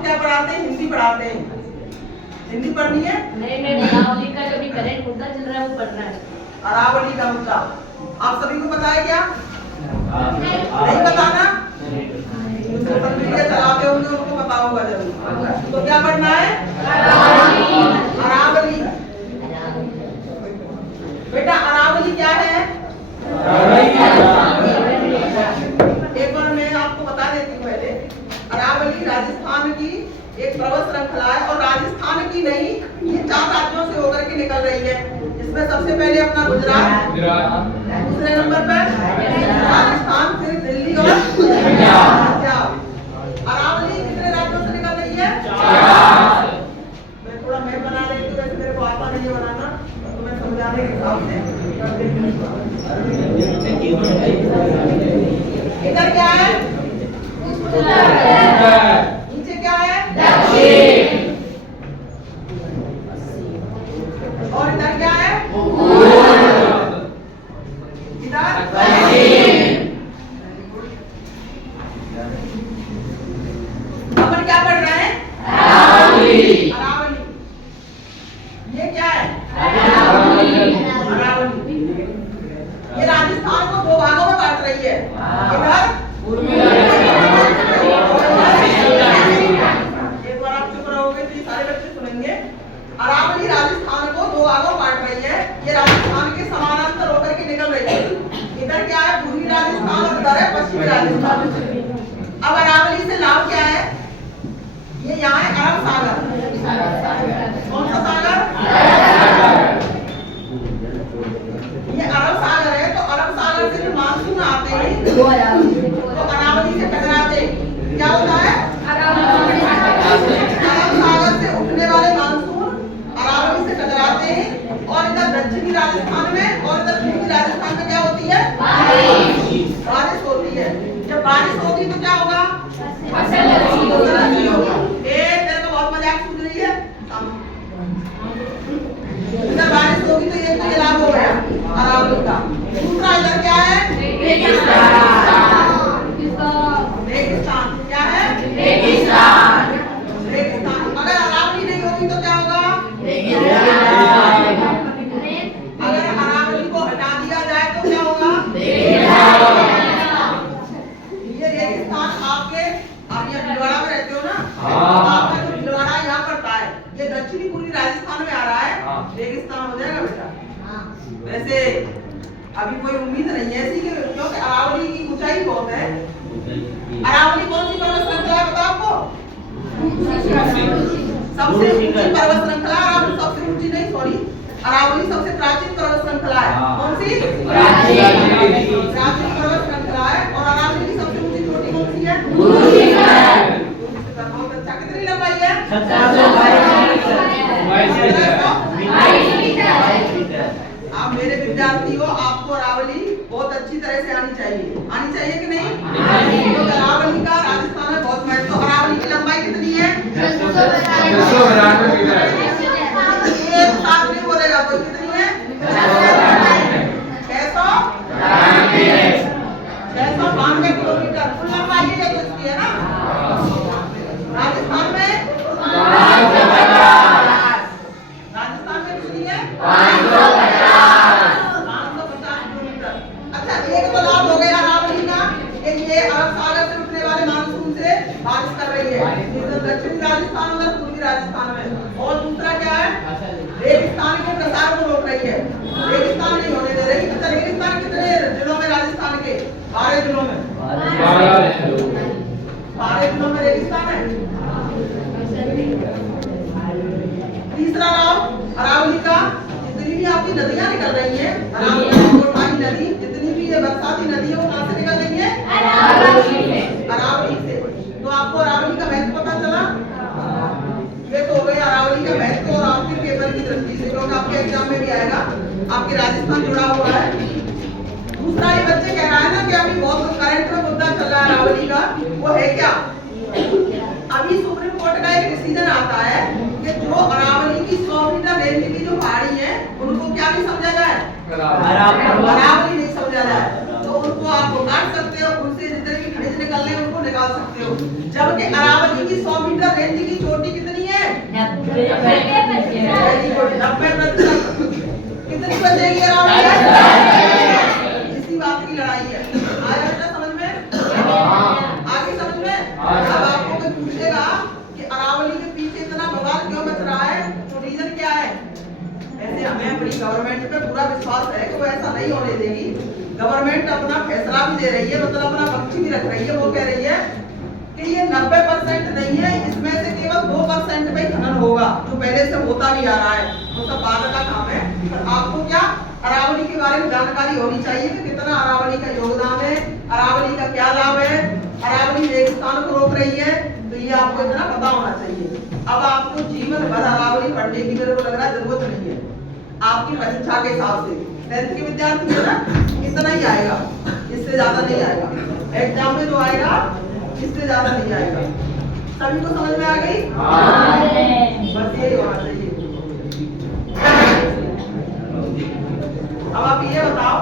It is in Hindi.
आपको क्या पढ़ाते हैं? हिंदी पढ़ाते हैं। हिंदी पढ़नी है? नहीं अरावली का जो भी करंट मुद्दा चल रहा है वो पढ़ना है। अरावली का मुद्दा आप सभी को पता है क्या? नहीं पता ना? सोशल मीडिया चलाते होंगे, उनको पता होगा जरूर। तो क्या पढ़ना है? अरावली। बेटा अरावली क्या है? एक बार मैं आपको बता देती हूँ पहले। अरावली राजस्थान की एक पर्वत श्रृंखला है और राजस्थान की नहीं, ये 4 राज्यों से होकर के निकल रही है। इसमें सबसे पहले अपना गुजरात, दूसरे नंबर पर राजस्थान, फिर दिल्ली और पंजाब। अरावली कितने राज्यों से निकल रही है? 4। मैं थोड़ा मैप बना देती हूँ, वैसे मेरे को आता नहीं है बनाना, तो मैं समझाने के हिसाब से। इधर क्या है? नीचे क्या है? दक्षिण। और इधर क्या है? इधर पश्चिम। अपन क्या पढ़ रहे हैं? अरावली। अरावली ये क्या है? अरावली। ये राजस्थान को 2 भागों में बांट रही है। इधर एक बार आप चुप रहोगे तो सारे बच्चे सुनेंगे। अरावली राजस्थान को 2 भागों में बांट रही है। ये राजस्थान के समानांतर होकर के निकल रही है। इधर क्या है? पूर्वी राजस्थान और उधर है पश्चिमी राजस्थान। अब अरावली से लाभ क्या है? ये यहाँ है अरब सागर। कौन सा सागर? ये अरब सागर है। तो अरब सागर से जो मानसून आते हैं तो अरावली से टकराते क्या होता है? अरब सागर से उठने वाले मानसून अरावली से टकराते हैं और इधर दक्षिणी राजस्थान में और इधर पूर्वी राजस्थान में क्या होती है? बारिश होती है। जब बारिश होगी तो क्या होगा? फसल अच्छी होगी। तेरे को बहुत मजाक सूझ रही है। इधर बारिश होगी तो ये लाभ हो गया अरावली का। दूसरा इधर क्या है? रेगिस्तान। क्या है? रेगिस्तान। अगर अरावली नहीं होगी तो क्या होगा? अगर अरावली को हटा दिया जाए तो क्या होगा? ये रेगिस्तान आपके, आप यहाँ भीलवाड़ा में रहते हो ना, आपका जो भीलवाड़ा यहाँ पड़ता है ये दक्षिणी पूर्वी राजस्थान में आ रहा है। रेगिस्तान हो जाएगा बेटा। वैसे अभी कोई उम्मीद नहीं है ऐसी, क्योंकि अरावली की ऊंचाई बहुत है। अरावली कौन सी पर्वत श्रृंखला है पता आपको? सबसे ऊंची पर्वत श्रृंखला। अरावली सबसे ऊंची नहीं, सॉरी, अरावली सबसे प्राचीन पर्वत श्रृंखला है। कौन सी? प्राचीन पर्वत श्रृंखला है। और अरावली की सबसे ऊंची चोटी कौन सी है? बहुत अच्छा। कितनी लंबाई है? 1722 मीटर। आप मेरे विद्यार्थी हो, आपको अरावली बहुत अच्छी तरह से आनी चाहिए। आनी चाहिए कि नहीं? तो अरावली का राजस्थान में बहुत महत्व। तो अरावली की लंबाई कितनी है? 692 मीटर। एक साथ नहीं बोलेगा कोई। कितनी है? 692 किलोमीटर। कुल लंबाई ये तो इसकी है ना। राजस्थान में 550 कितनी है? 550 किलोमीटर। अच्छा, एक तो लाभ हो गया अरावली का कि ये अरब सागर से उठने वाले मानसून से बारिश कर रही है दक्षिणी राजस्थान और पूर्वी राजस्थान में। और दूसरा क्या है? रेगिस्तान के प्रसार को रोक रही है। रेगिस्तान नहीं होने दे रही। अच्छा, रेगिस्तान कितने जिलों में? राजस्थान के 12 जिलों में। 12 जिलों में रेगिस्तान है। तीसरा लाभ अरावली का, जितनी भी आपकी नदियां निकल रही हैं, अरावली नदी, जितनी भी ये बरसाती नदी है वो कहां से निकल रही है? अरावली से। तो आपको अरावली का महत्व पता चला। ये तो हो गया अरावली का महत्व और आपके पेपर की दृष्टि से, क्योंकि आपके एग्जाम में भी आएगा। आपके राजस्थान जुड़ा हुआ है। दूसरा ये बच्चे कह रहा है ना कि अभी बहुत करंट में मुद्दा चल रहा है अरावली का, वो है क्या? अभी सुप्रीम कोर्ट का एक डिसीजन आता है कि जो अरावली की 100 मीटर रेंज की जो पहाड़ी है उनको क्या नहीं समझा जाए? अरावली नहीं समझा जाए। तो उनको आप काट सकते हो, उनसे जितने भी खनिज निकलने उनको निकाल सकते हो। जबकि अरावली की 100 मीटर रेंज वेरी गुड, 90%। कितनी बचेगी अरावली? इसी बात की लड़ाई है। आया बेटा समझ में? आगे समझ में? अब आपको कोई पूछेगा कि अरावली के पीछे इतना बवाल क्यों मच रहा है, तो रीजन क्या है? ऐसे हमें अपनी गवर्नमेंट पे पूरा विश्वास है कि वो ऐसा नहीं होने देगी। गवर्नमेंट अपना फैसला भी दे रही है, मतलब अपना पक्ष भी रख रही है। वो कह रही है कि ये 90% नहीं है, इसमें से केवल 2% पे खनन होगा, जो पहले से होता भी आ रहा है। वो सब बाद का काम है। पर आपको क्या अरावली के बारे में जानकारी होनी चाहिए कि कितना अरावली का योगदान है, अरावली का क्या लाभ है, अरावली रेगिस्तान को रोक रही है, तो ये आपको इतना पता होना चाहिए। अब आपको जीवन भर अरावली पढ़ने की मेरे को लग रहा है जरूरत नहीं है। आपकी परीक्षा के हिसाब से 10th के विद्यार्थी है ना, इतना ही आएगा, इससे ज्यादा नहीं आएगा। एग्जाम में जो आएगा इससे ज्यादा नहीं आएगा। सभी को समझ में आ गई? बस यही होना चाहिए। अब आप ये बताओ